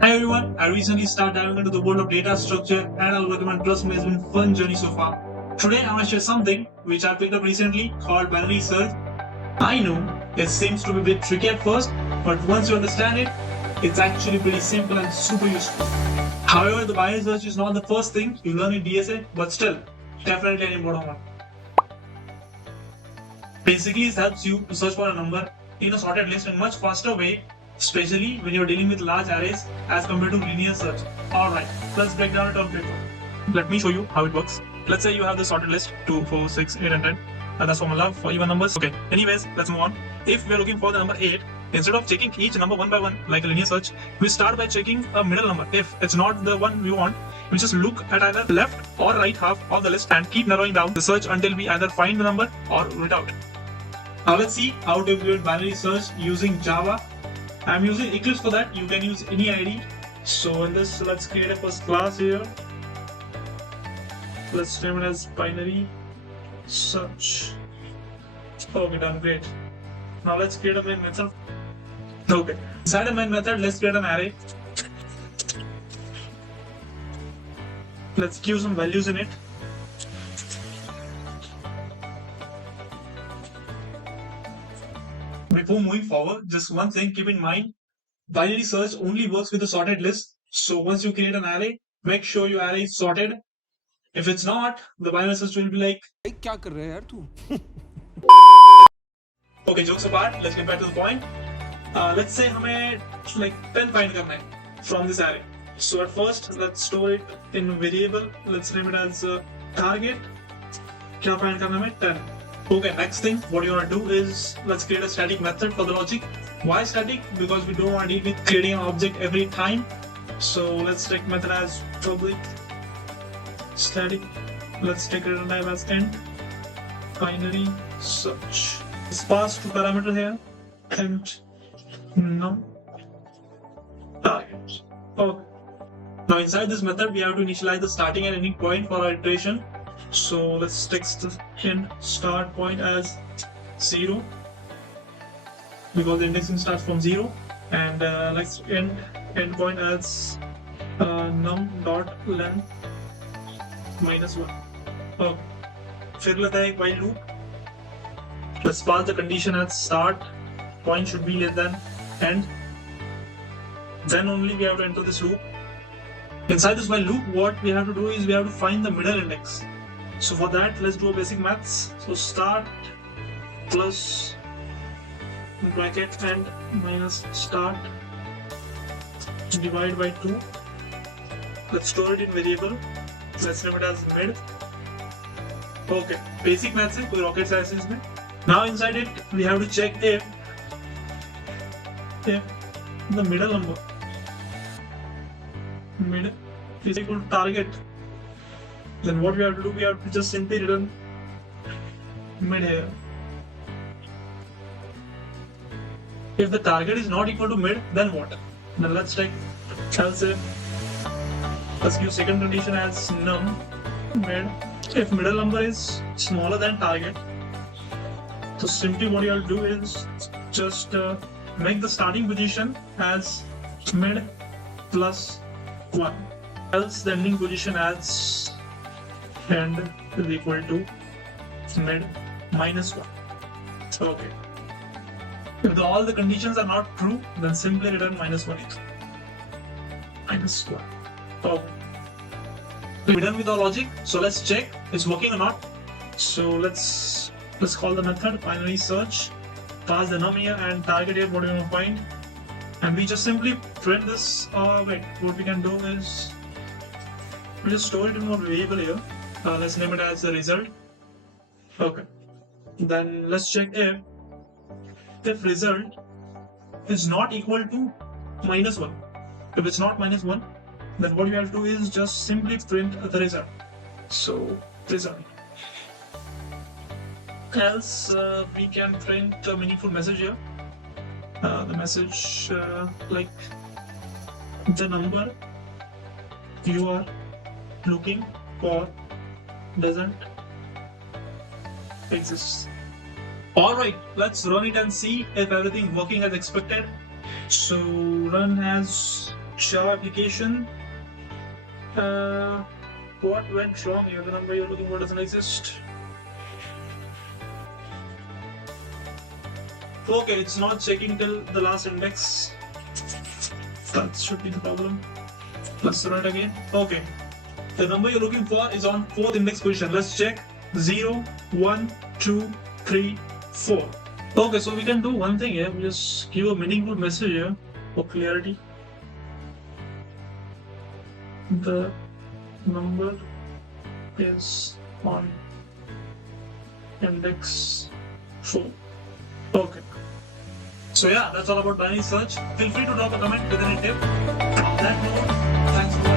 Hi everyone, I recently started diving into the world of data structure and algorithm, and trust me, it's been a fun journey so far. Today I want to share something which I picked up recently called binary search. I know it seems to be a bit tricky at first, but once you understand it, it's actually pretty simple and super useful. However, the binary search is not the first thing you learn in DSA, but still, definitely an important one. Basically, it helps you to search for a number in a sorted list in a much faster way, especially when you're dealing with large arrays as compared to linear search. Alright, let's break down it on paper. Let me show you how it works. Let's say you have this sorted list 2, 4, 6, 8, and 10. And that's formula for even numbers. Okay, anyways, let's move on. If we are looking for the number 8, instead of checking each number one by one like a linear search, we start by checking a middle number. If it's not the one we want, we just look at either left or right half of the list and keep narrowing down the search until we either find the number or rule it out. Now let's see how to implement binary search using Java. I'm using Eclipse for that. You can use any ID. So in this, let's create a first class here. Let's name it as binary search. Okay, done, great. Now let's create a main method. Okay, inside a main method, let's create an array. Let's give some values in it. Before moving forward, just one thing, keep in mind, binary search only works with a sorted list. So once you create an array, make sure your array is sorted. If it's not, the binary search will be like, क्या कर रहा है यार तू? Okay, jokes apart, let's get back to the point. Let's say हमें like 10 find करना है from this array. So at first, let's store it in a variable. Let's name it as target. क्या find करना है 10. Okay, next thing, what you want to do is let's create a static method for the logic. Why static? Because we don't want to deal with creating an object every time. So let's take method as public static. Let's take return type as int binary search. Let's pass two parameter here. Int num target. Okay. Now inside this method, we have to initialize the starting and ending point for our iteration. So let's text the int start point as 0 because the indexing starts from 0, and let's end point as num dot length -1. Okay. फिर लेता है एक while loop. Let's pass the condition as start point should be less than end. Then only we have to enter this loop. Inside this while loop, what we have to do is we have to find the middle index. So for that, let's do a basic maths. So start plus bracket and minus start divide by 2. Let's store it in variable. Let's name it as mid. Okay, basic maths है, कोई rocket science इसमें. Now inside it, we have to check if the middle number mid is equal to target. Then what we have to do, we have to just simply return mid here. If the target is not equal to mid, then what? Then let's take else if. Let's give second condition as num mid. If middle number is smaller than target, so simply what you have to do is just make the starting position as mid plus 1. Else the ending position as end is equal to mid -1. Okay. If all the conditions are not true, then simply return -1. -1. Okay. We're done with our logic. So let's check it's working or not. So let's call the method binary search. Pass the num here and target here what we want to find. And we just simply print this. Wait, what we can do is we just store it in our variable here. Let's name it as the result. Okay. Then let's check if result is not equal to -1. If it's not -1, then what you have to do is just simply print the result. So result. Else we can print a meaningful message here. The message like the number you are looking for doesn't exist. Alright, let's run it and see if everything working as expected. So run as Java application. What went wrong here? The number you're looking for doesn't exist. Okay, it's not checking till the last index. That should be the problem. Let's run it again. Okay. The number you're looking for is on 4th index position. Let's check. 0, 1, 2, 3, 4. Okay, so we can do one thing here. We just give a meaningful message here for clarity. The number is on index 4. Okay. So yeah, that's all about binary search. Feel free to drop a comment with any tip. On that note, thanks for